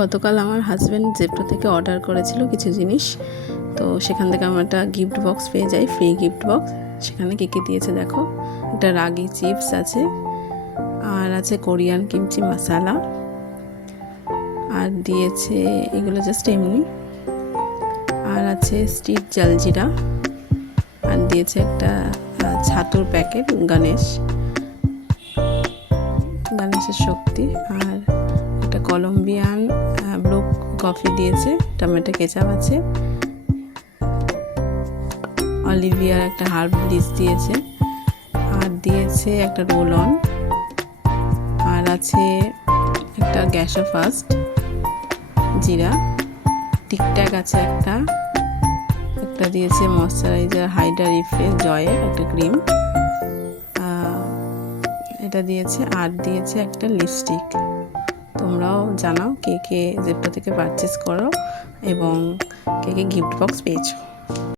গতকাল আমার husband Zepto থেকে অর্ডার করেছিল কিছু জিনিস, তো সেখান থেকে আমার একটা গিফট বক্স পেয়ে যাই, ফ্রি গিফট বক্স। সেখানে কী কী দিয়েছে দেখো, একটা রাগি চিপস আছে, আর আছে কোরিয়ান কিমচি মশালা, আর দিয়েছে এগুলো জাস্ট এমনি, আর আছে স্ট্রিট জলজিরা, আর দিয়েছে একটা ছাতুর প্যাকেট গণেশের শক্তি, আর একটা কলম্বিয়ান ব্লু কফি দিয়েছে, টমেটো কেচাপ আছে, অলিভিয়ার একটা হার্ব ব্লিচ দিয়েছে, আর দিয়েছে একটা রোল অন, আর আছে একটা গ্যাসো ফাস্ট জিরা, টিকট্যাক আছে একটা দিয়েছে ময়শ্চারাইজার হাইড্রা রিফ্রেশ জয়ের একটা ক্রিম, এটা দিয়েছে, আর দিয়েছে একটা লিপস্টিক। তোমরাও জানাও কে কে জেপ্টো থেকে পারচেস করো এবং কে কে গিফট বক্স পেয়েছো।